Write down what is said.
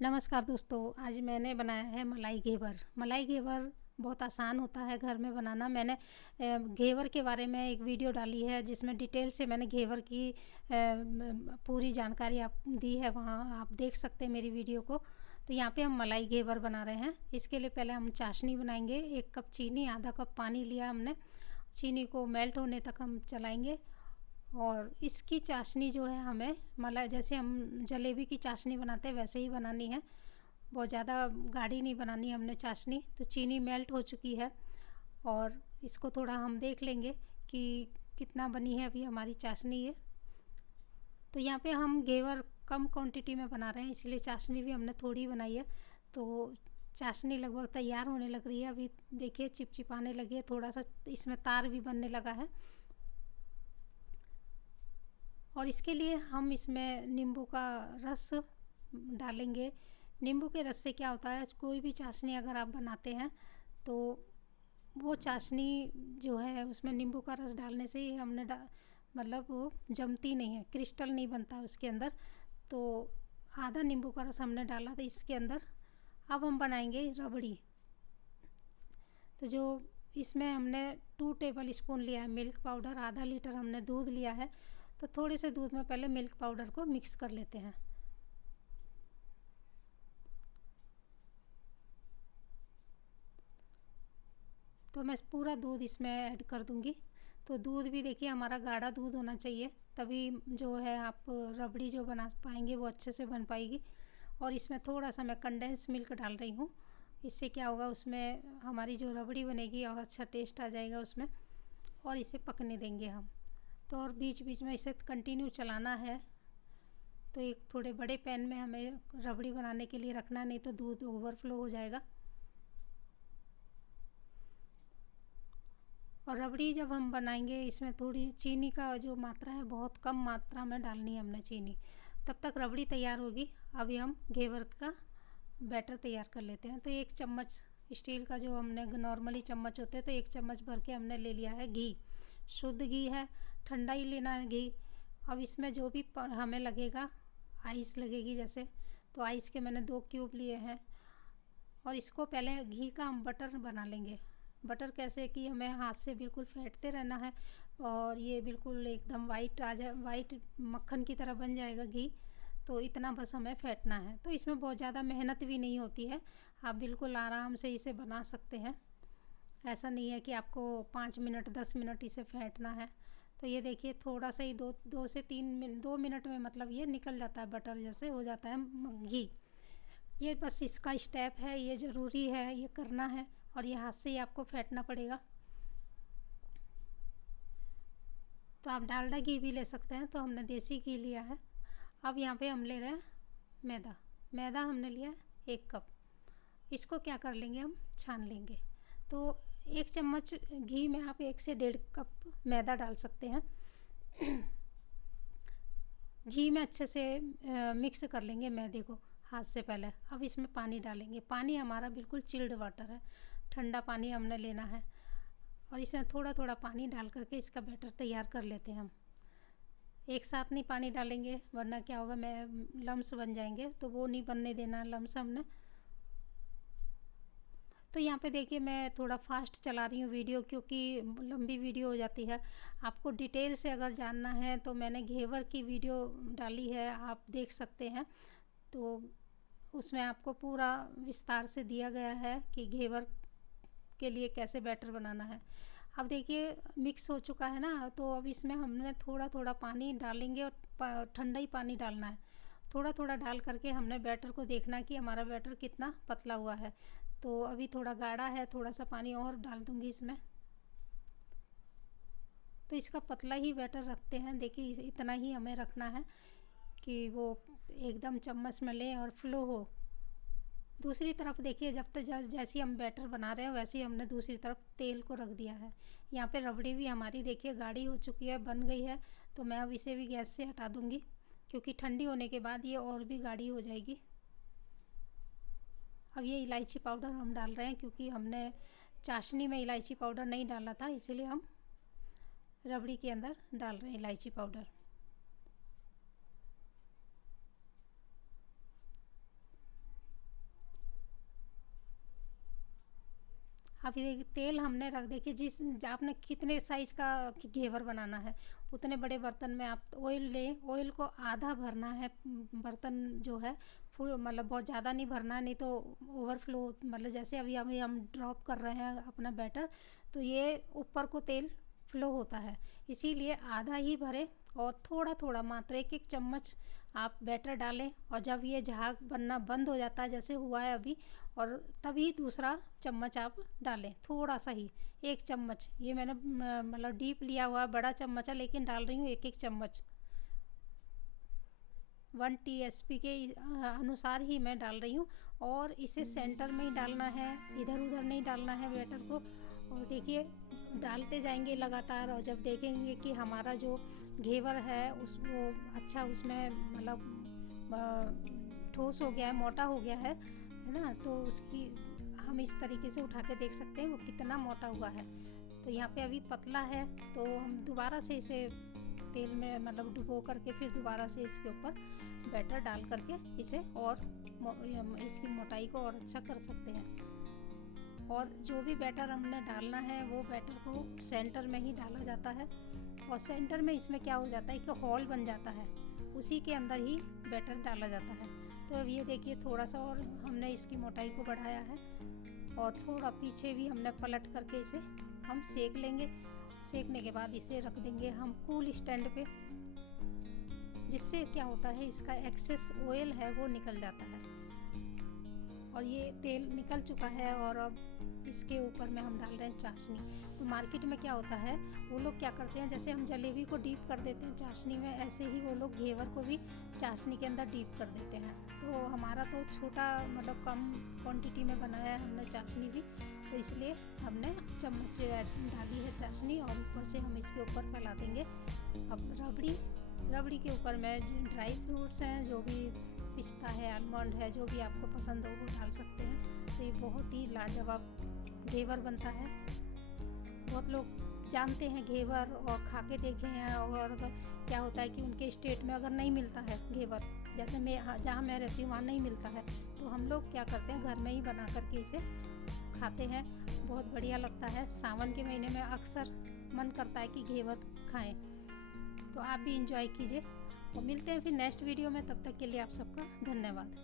नमस्कार दोस्तों, आज मैंने बनाया है मलाई घेवर। मलाई घेवर बहुत आसान होता है घर में बनाना। मैंने घेवर के बारे में एक वीडियो डाली है जिसमें डिटेल से मैंने घेवर की पूरी जानकारी आप दी है, वहाँ आप देख सकते हैं मेरी वीडियो को। तो यहाँ पे हम मलाई घेवर बना रहे हैं। इसके लिए पहले हम चाशनी बनाएंगे। 1 कप चीनी, आधा कप पानी लिया हमने। चीनी को मेल्ट होने तक हम चलाएंगे और इसकी चाशनी जो है हमें मलाई, जैसे हम जलेबी की चाशनी बनाते हैं वैसे ही बनानी है। बहुत ज़्यादा गाढ़ी नहीं बनानी हमने चाशनी। तो चीनी मेल्ट हो चुकी है और इसको थोड़ा हम देख लेंगे कि कितना बनी है अभी हमारी चाशनी है। तो यहाँ पे हम घेवर कम क्वांटिटी में बना रहे हैं, इसलिए चाशनी भी हमने थोड़ी बनाई है। तो चाशनी लगभग तैयार होने लग रही है। अभी देखिए चिपचिपाने लगी है, थोड़ा सा इसमें तार भी बनने लगा है। और इसके लिए हम इसमें नींबू का रस डालेंगे। नींबू के रस से क्या होता है, कोई भी चाशनी अगर आप बनाते हैं तो वो चाशनी जो है उसमें नींबू का रस डालने से ही हमने मतलब वो जमती नहीं है, क्रिस्टल नहीं बनता उसके अंदर। तो आधा नींबू का रस हमने डाला था इसके अंदर। अब हम बनाएंगे रबड़ी। तो जो इसमें हमने 2 टेबल स्पून लिया है मिल्क पाउडर, आधा लीटर हमने दूध लिया है। तो थोड़े से दूध में पहले मिल्क पाउडर को मिक्स कर लेते हैं। तो मैं पूरा दूध इसमें ऐड कर दूंगी। तो दूध भी देखिए हमारा गाढ़ा दूध होना चाहिए, तभी जो है आप रबड़ी जो बना पाएंगे वो अच्छे से बन पाएगी। और इसमें थोड़ा सा मैं कंडेंस मिल्क डाल रही हूँ। इससे क्या होगा, उसमें हमारी जो रबड़ी बनेगी और अच्छा टेस्ट आ जाएगा उसमें। और इसे पकने देंगे हम। तो और बीच बीच में इसे कंटिन्यू चलाना है। तो एक थोड़े बड़े पैन में हमें रबड़ी बनाने के लिए रखना, नहीं तो दूध ओवरफ्लो हो जाएगा। और रबड़ी जब हम बनाएंगे इसमें थोड़ी चीनी का जो मात्रा है बहुत कम मात्रा में डालनी है हमने चीनी, तब तक रबड़ी तैयार होगी। अभी हम घेवर का बैटर तैयार कर लेते हैं। तो 1 चम्मच स्टील का जो हमने नॉर्मली चम्मच होते हैं, तो 1 चम्मच भर के हमने ले लिया है घी। शुद्ध घी है, ठंडा ही लेना है घी। अब इसमें जो भी हमें लगेगा, आइस लगेगी जैसे, तो आइस के मैंने 2 क्यूब लिए हैं। और इसको पहले घी का हम बटर बना लेंगे। बटर कैसे कि हमें हाथ से बिल्कुल फेंटते रहना है और ये बिल्कुल एकदम वाइट आ जाए, वाइट मक्खन की तरह बन जाएगा घी। तो इतना बस हमें फेंटना है। तो इसमें बहुत ज़्यादा मेहनत भी नहीं होती है, आप बिल्कुल आराम से इसे बना सकते हैं। ऐसा नहीं है कि आपको 5 मिनट 10 मिनट इसे फेंटना है। तो ये देखिए थोड़ा सा ही 2 से 3 मिनट, 2 मिनट में मतलब ये निकल जाता है, बटर जैसे हो जाता है घी। ये बस इसका स्टेप है, ये ज़रूरी है, ये करना है। और ये हाथ से ही आपको फेंटना पड़ेगा। तो आप डालडा घी भी ले सकते हैं, तो हमने देसी घी लिया है। अब यहाँ पे हम ले रहे हैं मैदा। मैदा हमने लिया है 1 कप। इसको क्या कर लेंगे, हम छान लेंगे। तो 1 चम्मच घी में आप 1 से 1.5 कप मैदा डाल सकते हैं। घी में अच्छे से मिक्स कर लेंगे मैदे को हाथ से पहले। अब इसमें पानी डालेंगे। पानी हमारा बिल्कुल चिल्ड वाटर है, ठंडा पानी हमने लेना है। और इसमें थोड़ा थोड़ा पानी डाल करके इसका बैटर तैयार कर लेते हैं हम। एक साथ नहीं पानी डालेंगे, वरना क्या होगा, मैं लम्स बन जाएंगे, तो वो नहीं बनने देना लम्स हमने। तो यहाँ पे देखिए मैं थोड़ा फास्ट चला रही हूँ वीडियो, क्योंकि लंबी वीडियो हो जाती है। आपको डिटेल से अगर जानना है तो मैंने घेवर की वीडियो डाली है, आप देख सकते हैं। तो उसमें आपको पूरा विस्तार से दिया गया है कि घेवर के लिए कैसे बैटर बनाना है। अब देखिए मिक्स हो चुका है ना, तो अब इसमें हमने थोड़ा थोड़ा पानी डालेंगे और ठंडा ही पानी डालना है। थोड़ा थोड़ा डाल करके हमने बैटर को देखना कि हमारा बैटर कितना पतला हुआ है। तो अभी थोड़ा गाढ़ा है, थोड़ा सा पानी और डाल दूंगी इसमें। तो इसका पतला ही बैटर रखते हैं। देखिए इतना ही हमें रखना है कि वो एकदम चम्मच में ले और फ्लो हो। दूसरी तरफ देखिए, जब तक जैसी हम बैटर बना रहे हैं वैसे ही हमने दूसरी तरफ तेल को रख दिया है। यहाँ पे रबड़ी भी हमारी देखिए गाढ़ी हो चुकी है, बन गई है। तो मैं अब इसे भी गैस से हटा दूँगी, क्योंकि ठंडी होने के बाद ये और भी गाढ़ी हो जाएगी। अब ये इलायची पाउडर हम डाल रहे हैं, क्योंकि हमने चाशनी में इलायची पाउडर नहीं डाला था, इसीलिए हम रबड़ी के अंदर डाल रहे हैं इलायची पाउडर। अब ये तेल हमने रख दे कि जिस आपने कितने साइज़ का घेवर बनाना है उतने बड़े बर्तन में आप ऑयल लें। ऑयल को आधा भरना है, बर्तन जो है फुल मतलब बहुत ज़्यादा नहीं भरना, नहीं तो ओवरफ्लो मतलब जैसे अभी अभी हम ड्रॉप कर रहे हैं अपना बैटर तो ये ऊपर को तेल फ्लो होता है, इसीलिए आधा ही भरें और थोड़ा थोड़ा मात्र एक एक चम्मच आप बैटर डालें। और जब ये झाग बनना बंद हो जाता है जैसे हुआ है अभी, और तभी दूसरा चम्मच आप डालें, थोड़ा सा ही 1 चम्मच। ये मैंने मतलब डीप लिया हुआ बड़ा चम्मच है, लेकिन डाल रही हूँ 1 चम्मच। 1 टीएसपी के अनुसार ही मैं डाल रही हूँ। और इसे सेंटर में ही डालना है, इधर उधर नहीं डालना है बैटर को। और देखिए डालते जाएंगे लगातार, और जब देखेंगे कि हमारा जो घेवर है उस वो अच्छा उसमें मतलब ठोस हो गया है, मोटा हो गया है ना, तो उसकी हम इस तरीके से उठा के देख सकते हैं वो कितना मोटा हुआ है। तो यहाँ पे अभी पतला है, तो हम दोबारा से इसे तेल में मतलब डुबो करके फिर दोबारा से इसके ऊपर बैटर डाल करके इसे और इसकी मोटाई को और अच्छा कर सकते हैं। और जो भी बैटर हमने डालना है वो बैटर को सेंटर में ही डाला जाता है, और सेंटर में इसमें क्या हो जाता है कि हॉल बन जाता है, उसी के अंदर ही बैटर डाला जाता है। तो अब ये देखिए थोड़ा सा और हमने इसकी मोटाई को बढ़ाया है, और थोड़ा पीछे भी हमने पलट करके इसे हम सेक लेंगे। सेकने के बाद इसे रख देंगे हम कूल स्टैंड पे, जिससे क्या होता है इसका एक्सेस ऑयल है वो निकल जाता है। और ये तेल निकल चुका है, और अब इसके ऊपर में हम डाल रहे हैं चाशनी। तो मार्केट में क्या होता है वो लोग क्या करते हैं, जैसे हम जलेबी को डीप कर देते हैं चाशनी में, ऐसे ही वो लोग घेवर को भी चाशनी के अंदर डीप कर देते हैं। तो हमारा तो छोटा मतलब कम क्वांटिटी में बनाया है हमने चाशनी भी, तो इसलिए हमने चम्मच से डाली है चाशनी, और ऊपर से हम इसके ऊपर फैला देंगे अब रबड़ी के ऊपर में ड्राई फ्रूट्स हैं, जो भी पिस्ता है, आलमंड है, जो भी आपको पसंद हो वो डाल सकते हैं। तो ये बहुत ही लाजवाब घेवर बनता है। बहुत लोग जानते हैं घेवर और खा के देखे हैं, और अगर क्या होता है कि उनके स्टेट में अगर नहीं मिलता है घेवर, जैसे मैं जहाँ मैं रहती हूँ वहाँ नहीं मिलता है, तो हम लोग क्या करते हैं घर में ही बना करके इसे खाते हैं। बहुत बढ़िया लगता है। सावन के महीने में अक्सर मन करता है कि घेवर खाएं, तो आप भी इंजॉय कीजिए। और मिलते हैं फिर नेक्स्ट वीडियो में, तब तक के लिए आप सबका धन्यवाद।